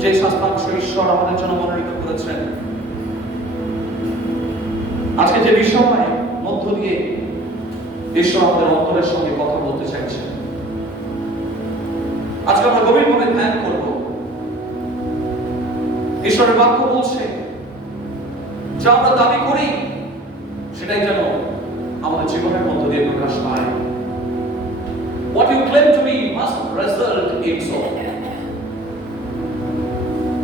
যে শাস্ত্রাংশ ঈশ্বর আমাদের জন্য মনোনীত করেছেন। আজকে যে বিষয়ের মধ্য দিয়ে ঈশ্বর আমাদের অন্তরের সঙ্গে কথা বলতে চাইছেন, আজকে আমরা গভীরভাবে ধ্যান করব। ঈশ্বরের বাক্য বলছে যা আমরা দাবি করি সেটাই যেন আমাদের জীবনের মধ্য দিয়ে প্রকাশ পায়। What you claim to be must result in so.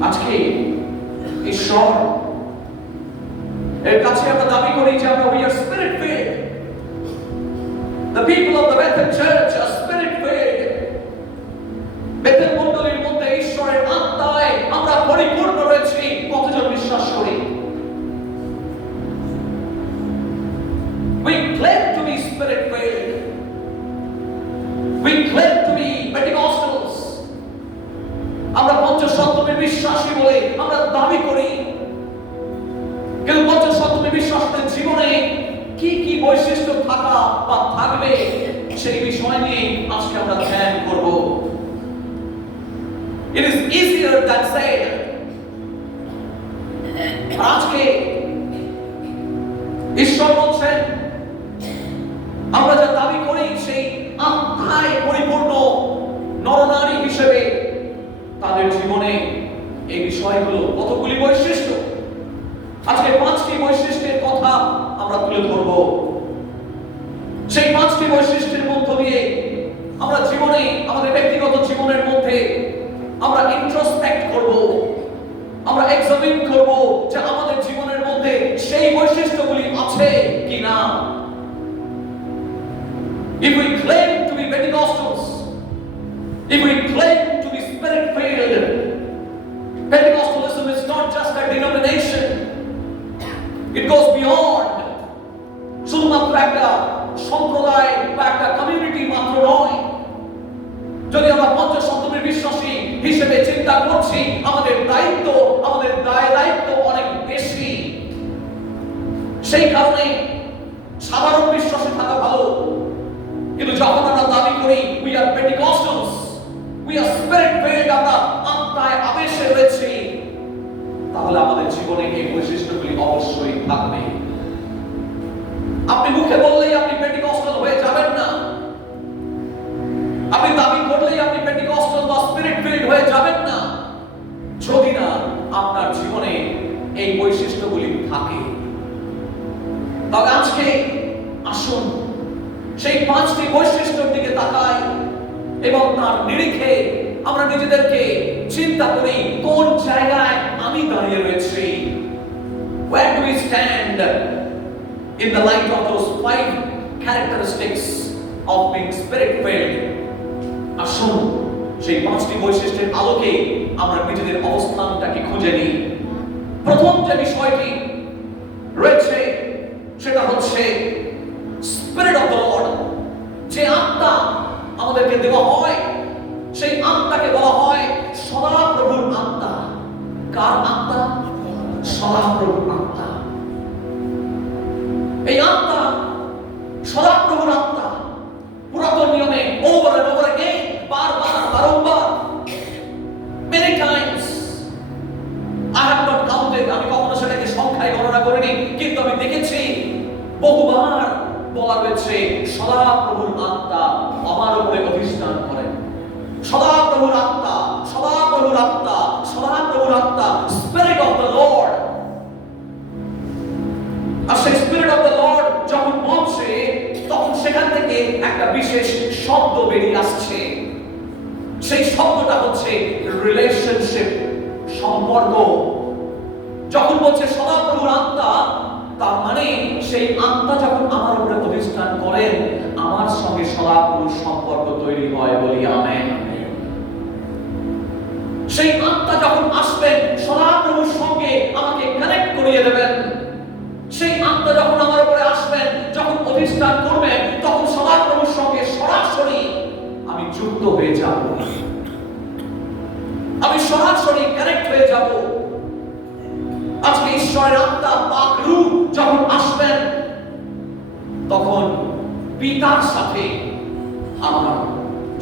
আজকে ঈশ্বর এর কাছে আমরা দাবি করি যে আমরা we are spirit filled. The people of the Bethel Church are spirit filled. Bethell মণ্ডলীর মধ্যে ঈশ্বরের আত্মায় আমরা পরিপূর্ণ রয়েছি। কতজন বিশ্বাস করি? We claim to be spirit filled. We claim to be Pentecostals. আমরা পঞ্চশতমের বিশ্বাসী বলে আমরা দাবি করি, কিন্তু পঞ্চশতমের বিশ্বাসীদের জীবনে কি কি বৈশিষ্ট্য থাকা বা থাকবে সেই বিষয় নিয়ে আজকে আমরা ধ্যান করব। It is easier than said. আজকে ঈশ্বর বলছেন আমরা যা দাবি করি সেই আত্মায় পরিপূর্ণ নরনারী হিসেবে তাদের জীবনে এই বিষয়গুলো কতগুলি বৈশিষ্ট্য, আজকে 5টি বৈশিষ্ট্যের কথা আমরা তুলে ধরব। সেই 5টি বৈশিষ্ট্যের মধ্য দিয়ে আমরা জীবনে আমাদের ব্যক্তিগত জীবনের মধ্যে আমরা ইন্ট্রোস্পেক্ট করব, আমরা এক্সামিন করব যে আমাদের জীবনের মধ্যে সেই বৈশিষ্ট্যগুলি আছে কিনা। If we claim to be Pentecostals, if we claim to be spirit-filled, Pentecostalism is not just a denomination. It goes beyond. শুধুমাত্র একটা সম্প্রদায় বা একটা কমিউনিটি মাত্র নয়। যদি আমরা পঞ্চশতমের বিশ্বাসী হিসেবে চিন্তা করছি, আমাদের দায়িত্ব, আমাদের দায়িত্ব অনেক বেশি। সেই কারণে সাধারণ বিশ্বাসে থাকা ভালো, কিন্তু যখন আমরা দাবি করি we are Pentecostals, we are spirit-filled, আমরা আত্মায় আবেশে রয়েছি, তাহলে আমাদের জীবনে এই বৈশিষ্ট্যগুলি অবশ্যই থাকবে। আপনি মুখে বললেই আপনি পেন্টিকস্টাল হয়ে যাবেন না, আপনি দাবি করলেই আপনি পেন্টিকস্টাল বা স্পিরিট ফিল্ড হয়ে যাবেন না, যদি না আপনার জীবনে এই বৈশিষ্ট্যগুলি থাকে। তবে আজকে আসুন সেই 5টি বৈশিষ্ট্যের দিকে তাকাই এবং তার নিরিখে আমরা নিজেদেরকে চিন্তা করি কোন জায়গায় আমি দাঁড়িয়ে রয়েছি। Where do we stand in the light of those 5 characteristics of being spirit-filled? আসুন সেই 5টি বৈশিষ্ট্যের আলোকে আমরা নিজেদের অবস্থানটাকে খুঁজে নিই। প্রথম যে বিষয়টি রয়েছে সেটা হচ্ছে স্পিরিট অফ দ্য লর্ড। যে আত্মা আমাদেরকে দেওয়া হয় সেই আত্মাকে বলা হয় সদাপ্রভুর আত্মা। কার আত্মা? সদাপ্রভুর আত্মা। এই আত্মা সদাপ্রভুর আত্মা। পুরাতন নিয়মে ওভার এন্ড ওভার अगेन, বারবার বারংবার, many times I have not counted, আমি কখনো সেটাকে সংখ্যায় গণনা করিনি, কিন্তু আমি দেখেছি বহুবার বলা হয়েছে সদাপ্রভুর আত্মা আমার উপরে অধিষ্ঠান করেন। সদাপ্রভুর আত্মা, সদাপ্রভুর আত্মা, সদাপ্রভুর আত্মা, স্পিরিট অফ দ্য লর্ড। আর সেই স্পিরিট অফ দ্য লর্ড যখন বলছে তখন সেখান থেকে একটা বিশেষ শব্দ বেরিয়ে আসছে। সেই শব্দটা হচ্ছে রিলেশনশিপ, সম্পর্ক। যখন বলছে সদাপ্রভুর আত্মা, তার মানে সেই আত্মা যখন আমার উপরে অধিষ্ঠান করেন আমার সঙ্গে সদাপ্রভুর সম্পর্ক তৈরি হয়, বলি আমেন। সেই আত্মা যখন আসবেন সদাপ্রভুর সঙ্গে আমাকে কানেক্ট করিয়ে দেবেন। সেই আত্মা যখন আমার উপরে আসবেন, যখন অধিষ্ঠান করবেন, তখন সদাপ্রভুর সঙ্গে সরাসরি আমি যুক্ত হয়ে যাব, আমি সরাসরি কানেক্ট হয়ে যাব। আজকে ঈশ্বরের আত্মা পাক রূপ যখন আসবেন তখন পিতার সাথে আমার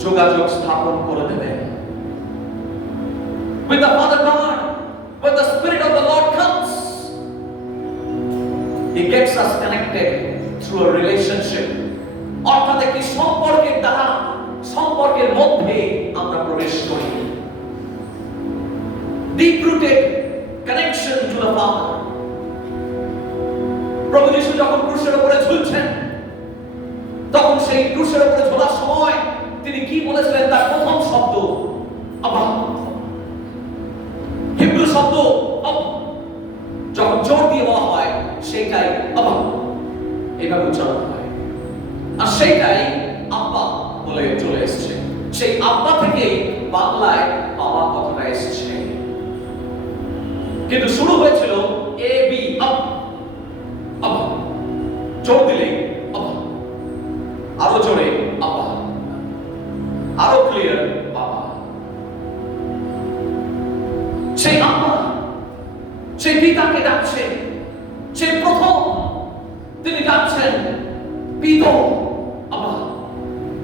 যোগাযোগ স্থাপন করে দেবেন। With the Father connected through a relationship, অর্থাৎ একটি সম্পর্কের দ্বারা, সম্পর্কের মধ্যে আমরা প্রবেশ করি। Deep rooted connection to the father. প্রভু যিশু যখন ক্রুশের উপরে ঝুলছেন, তখন সেই ক্রুশের উপরে ঝোলার সময় তিনি কি বলেছিলেন? তার প্রথম শব্দ আবা, হিব্রু শব্দ যখন জোর দিয়ে বলা হয় সেইটাই আবা এইভাবে উচ্চারণ হয়, আর সেইটাই আব্বা বলে চলে এসেছে। সেই আব্বা থেকে বাংলায় বাবা কথাটা এসেছে, কিন্তু শুরু হয়েছিল এ বি আবা, জোর দিলে আবা, আরো জোরে আবা, আরো ক্লিয়ার বাবা। সেই আব্বা, সেই পিতাকে ডাকছেন, সেই প্রথম তিনি ডাকছেন পিতো, আবা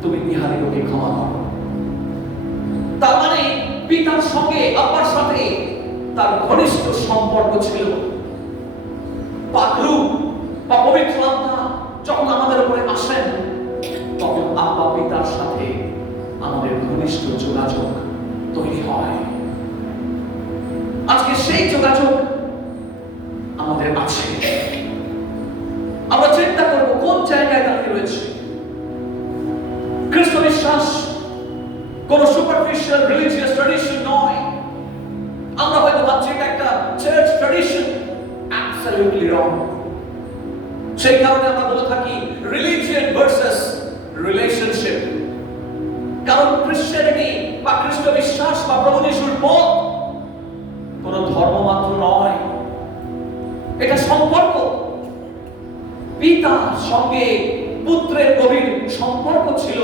তুমি ইহাদিগকে ক্ষমা করো। তার মানে পিতার সঙ্গে আব্বার সাথে তার ঘনিষ্ঠ সম্পর্ক ছিল। পাকরূপ বা পবিত্র আত্মা যখন আমাদের উপরে আসেন, তখন আব্বা পিতার সাথে আমাদের ঘনিষ্ঠ যোগাযোগ তৈরি হয়। আজকে সেই যোগাযোগ আমাদের আছে। আমরা চিন্তা করব কোন জায়গায় দাঁড়িয়ে রয়েছে। খ্রিস্ট বিশ্বাস কোন সুপারফিশিয়াল রিলিজিয়াস ট্র্যাডিশন নয়। আমরা হয়তো ভাবছি এটা একটা চার্চ ট্র্যাডিশন, অ্যাবসলিউটলি রং। সেই কারণে আমরা বলে থাকি রিলিজিয়ন ভার্সেস রিলেশনশিপ। কারণ ক্রিশ্চিয়ানিটি বা খ্রিস্ট বিশ্বাস বা প্রভু যিশুর পথ কোন ধর্ম মাত্র নয়, এটা সম্পর্ক। পিতার সঙ্গে পুত্রের গভীর সম্পর্ক ছিল।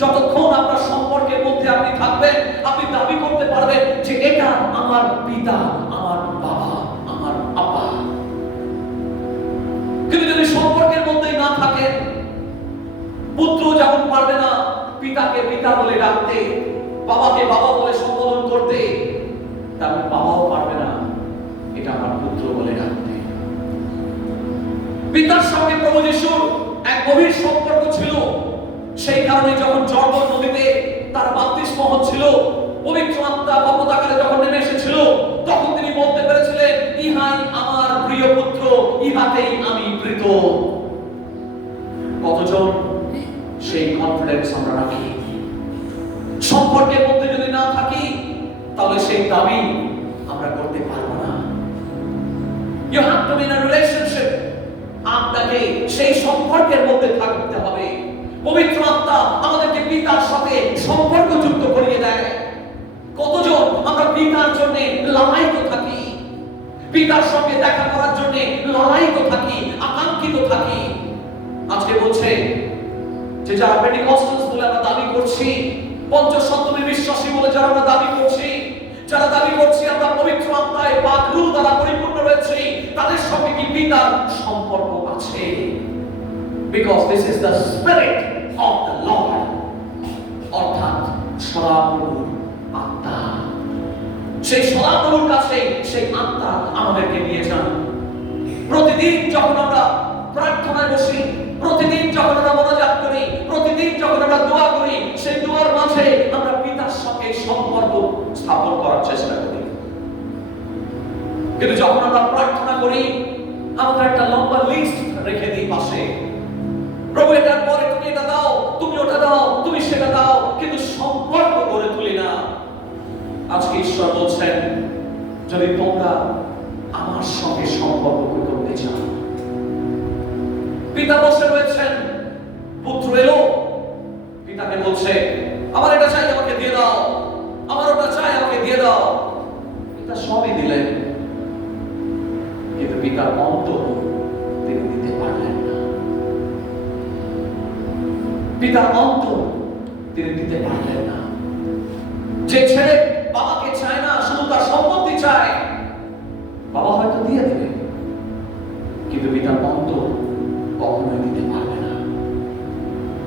যতক্ষণ আপনার সম্পর্কের মধ্যে আপনি থাকবেন, আপনি দাবি করতে পারবেন যে এটা আমার পিতা, আমার বাবা, আমার আব্বা। কিন্তু যদি সম্পর্কের মধ্যেই না থাকেন, পুত্র যেমন পারবে না পিতাকে পিতা বলে ডাকতে, বাবাকে বাবা বলে সম্বোধন করতে, তেমন বাবাও পারবে না এটা আমার পুত্র বলে ডাকতে। পিতার সঙ্গে প্রভু যিশুর এক গভীর সম্পর্ক ছিল। সেই কারণে যখন জর্দন নদীতে তার বাপ্তিস্ম হচ্ছিল, পবিত্র আত্মা পতাকারে যখন নেমে এসেছিল, তখন তিনি বলতে পেরেছিলেন, ইহাই আমার প্রিয় পুত্র, ইহাতেই আমি প্রীত। কতজন সেই কনফিডেন্স আমরা রাখি? সম্পর্কের মধ্যে যদি না থাকি, তাহলে সেই দাবি আমরা করতে পারবো না। You have to be in a relationship. আপনাকে সেই সম্পর্কের মধ্যে থাকতে হবে। পবিত্র আত্মা আমাদেরকে পিতার সাথে সম্পর্ক যুক্ত করিয়ে দেয়। কতজন আমরা পিতার জন্য লালায়িত থাকি, পিতার সঙ্গে দেখা করার জন্য লালায়িত থাকি, আকাঙ্ক্ষিত থাকি। আজকে বলছে যে যারা পেন্টিকস্টালস বলে আমরা দাবি করছি, পঞ্চশতমী বিশ্বাসী বলে যারা আমরা দাবি করছি, যারা দাবি করছি আমরা পবিত্র আত্মায় পাকরূপ দ্বারা পরিপূর্ণ রয়েছে, তাদের সঙ্গে কি পিতার সম্পর্ক আছে? Because this is the spirit of the Lord, অর্থাৎ সদাপ্রভুর আত্মা। সেই সদাপ্রভুর কাছে সেই আত্মা আমাদেরকে নিয়ে যান। প্রতিদিন যখন আমরা প্রার্থনায় বসি, প্রতিদিন যখন আমরা মোনাজাত করি, প্রতিদিন যখন আমরা দোয়া করি, সেই দোয়ার মাঝে আমরা পিতার সঙ্গে সম্পর্ক স্থাপন করার চেষ্টা করি। কিন্তু যখন আমরা প্রার্থনা করি, আমরা একটা লম্বা লিস্ট রেখে দিই পাশে, প্রভু এটার পরে তুমি এটা দাও, তুমি ওটা দাও, তুমি সেটা দাও, কিন্তু সম্পর্ক গড়ে তুলি না। আজকে ঈশ্বর বলছেন, যদি তোমরা আমার সঙ্গে সম্পর্ক করতে চাও, পিতা বসে রয়েছেন, পুত্র এলো, পিতাকে বলছে আমার এটা চাই আমাকে দিয়ে দাও, আমার ওটা চাই আমাকে দিয়ে দাও। পিতা সবই দিলেন, কিন্তু পিতার অন্তর তিনি দিতে পারলেন না। পিতার অন্তর তিনি দিতে পারলেন না। যে ছেলে বাবাকে চায় না, শুধু তার সম্পত্তি চায়, বাবা হয়তো দিয়ে দেবে, কিন্তু পিতার অন্তর কখনোই দিতে পারবে না।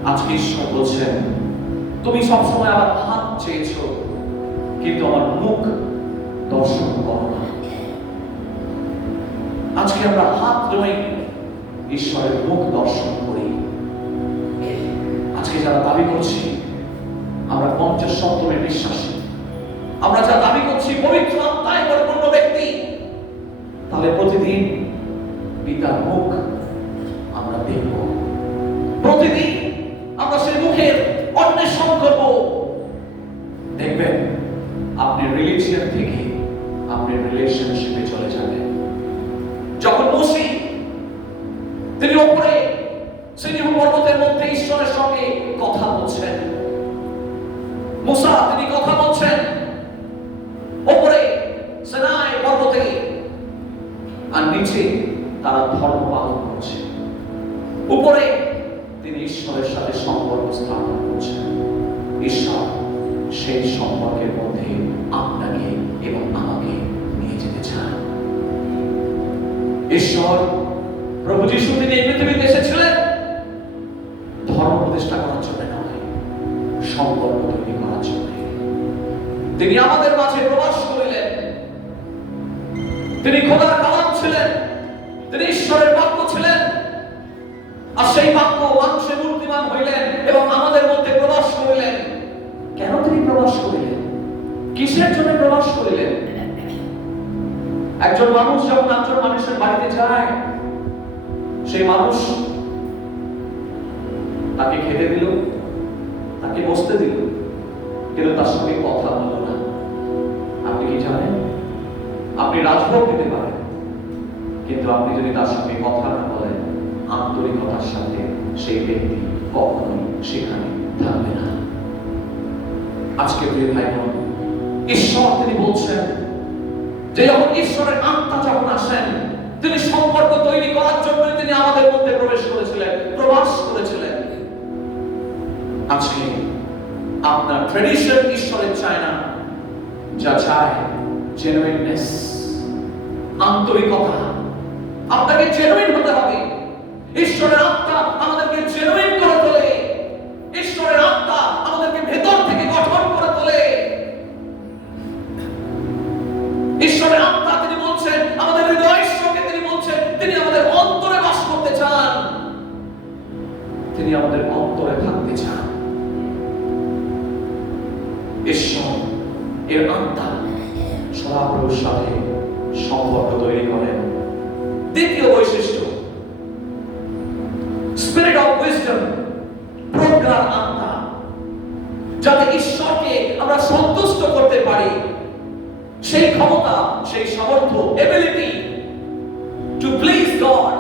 আজকে ঈশ্বর বলছেন, তুমি সবসময় আমার হাত চেয়েছো, কিন্তু আমার মুখ দর্শন করো না। আজকে আমরা হাত নই, ঈশ্বরের মুখ দর্শন করি। আজকে যারা দাবি করছি আমরা পঞ্চাশ সপ্তমের বিশ্বাসী, আমরা যা দাবি করছি পবিত্র আত্মায় পরিপূর্ণ ব্যক্তি, তাহলে প্রতিদিন পিতার মুখ আমরা দেখব, প্রতিদিন আমরা সেই মুখের অন্বেষণ করব। দেখবেন আপনি রিলিজিয়ন থেকে আপনি রিলেশনশিপে চলে যাবেন। যখন মোশে তিনি উপরে সিনাই পর্বতের মধ্যে ঈশ্বরের সঙ্গে কথা বলছেন, মুসা তিনি কথা বলছেন উপরে সিনাই পর্বতে, আর নিচে তারা ধর্ম পালন করছে। উপরে তিনি ঈশ্বরের সাথে সম্পর্ক স্থাপন করছেন। ঈশ্বর সেই সম্পর্কের মধ্যে আপনাকে এবং আমাকে নিয়ে যেতে চান। ঈশ্বর প্রভু যিশু তিনি এই পৃথিবীতে এসেছিলেন ধর্ম প্রতিষ্ঠা করার জন্য নয়, সম্পর্ক তৈরি করার জন্য। তিনি আমাদের মাঝে প্রবাস করিলেন। তিনি খোদার কালাম ছিলেন, তিনি ঈশ্বরের বাক্য ছিলেন, আর সেই বাক্য মানুষে মূর্তিমান হইলেন এবং আমাদের মধ্যে প্রবাস করিলেন। কেন তিনি প্রবাস করিলেন? কিসের জন্য প্রবাস করিলেন? একজন মানুষ যখন একজন মানুষের বাড়িতে যায়, সেই মানুষ তাকে খেতে দিল, তাকে বসতে দিল, কিন্তু তার সঙ্গে কথা বলল না। আপনি কি জানেন? আপনি রাজভোগ দিতে পারেন, কিন্তু আপনি যদি তার সঙ্গে কথা না বলেন, আন্তরিকতার সাথে, সেই ব্যক্তি কখনোই সেখানে থাকবে না। আজকে প্রিয় ভাই বোন, ঈশ্বর তিনি বলছেন যে যখন ঈশ্বরের আত্মা যখন আসেন, তিনি সম্পর্ক তৈরি করার জন্য তিনি আমাদের মধ্যে প্রবেশ করেছিলেন, প্রবাস করেছিলেন। আজকে আপনার ট্রেডিশন ঈশ্বরের চায় না, যা চায় জেনুইননেস, আন্তরিকতা। আপনাকে জেনুইন হতে হবে। ঈশ্বরের আত্মা আমাদেরকে জেনুইন করে তোলে। ঈশ্বরের আত্মা আমাদেরকে ভেতর থেকে গঠন করে তোলে। ঈশ্বরের আত্মা তিনি বলছেন আমাদের হৃদয়ের সঙ্গে, তিনি বলছেন তিনি আমাদের অন্তরে বাস করতে চান, তিনি আমাদের অন্তরে থাকতে চান। ঈশ্বর এর আত্মা সদাপ্রভুর সাথে সম্পর্ক তৈরি করেন। দ্বিতীয় বৈশিষ্ট্য, স্পিরিট অফ উইজডম, প্রজ্ঞার আত্মা, যাতে ঈশ্বরকে আমরা সন্তুষ্ট করতে পারি, সেই ক্ষমতা, সেই সামর্থ্য, ability to please god.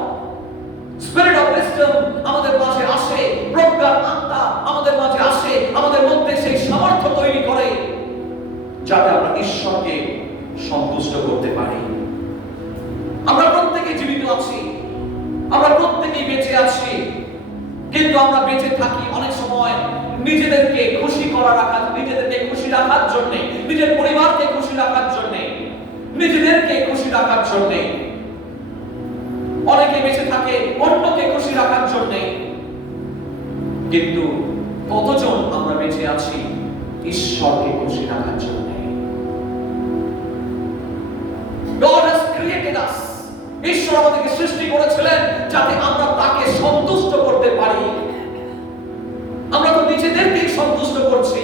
Spirit of wisdom আমাদের মাঝে আসে, প্রজ্ঞার আত্মা আমাদের মাঝে আসে, আমাদের মধ্যে সেই সামর্থ্য তৈরি করে যাতে আমরা ঈশ্বরকে সন্তুষ্ট করতে পারি। আমরা প্রত্যেকে জীবিত আছি, আমরা প্রত্যেকেই বেঁচে আছি, কিন্তু আমরা বেঁচে থাকি অনেক সময় নিজেদেরকে খুশি নিজেদেরকে খুশি রাখার জন্য, নিজের পরিবারকে খুশি রাখার জন্য, নিজেদেরকে খুশি রাখার জন্য। অনেকে বেঁচে থাকে অন্যকে খুশি রাখার জন্য, কিন্তু কতজন আমরা বেঁচে আছি ঈশ্বরকে খুশি রাখার জন্য? God has created us. ঈশ্বর আমাদেরকে সৃষ্টি করেছিলেন যাতে আমরা তাকে সন্তুষ্ট করতে পারি। আমরা তো নিজেদেরকেই সন্তুষ্ট করছি।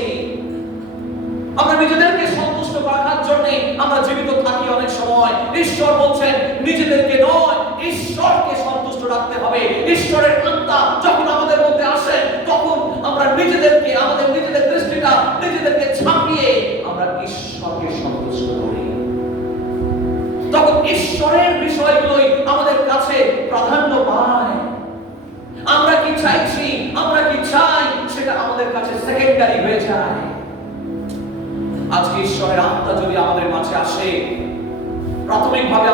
আমরা নিজেদেরকে সন্তুষ্ট রাখার জন্য আমরা জীবিত থাকি অনেক সময়। ঈশ্বর বলছেন নিজেদেরকে নয়, ঈশ্বরকে সন্তুষ্ট রাখতে হবে। ঈশ্বরের আত্মা যখন আমাদের মধ্যে আসে, তখন আমরা নিজেদেরকে, আমাদের নিজেদের দৃষ্টিটা নিজেদেরকে ছাপিয়ে আমরা ঈশ্বরকে সন্তুষ্ট করি। তখন ঈশ্বরের বিষয়গুলোই আমাদের কাছে প্রাধান্য পায়। আমরা কি চাইছি, আমরা কি চাই, সেটা আমাদের কাছে সেকেন্ডারি হয়ে যায়। আজকে ঈশ্বরের আত্মা যদি আমাদের মাঝে আসে, প্রাথমিকভাবে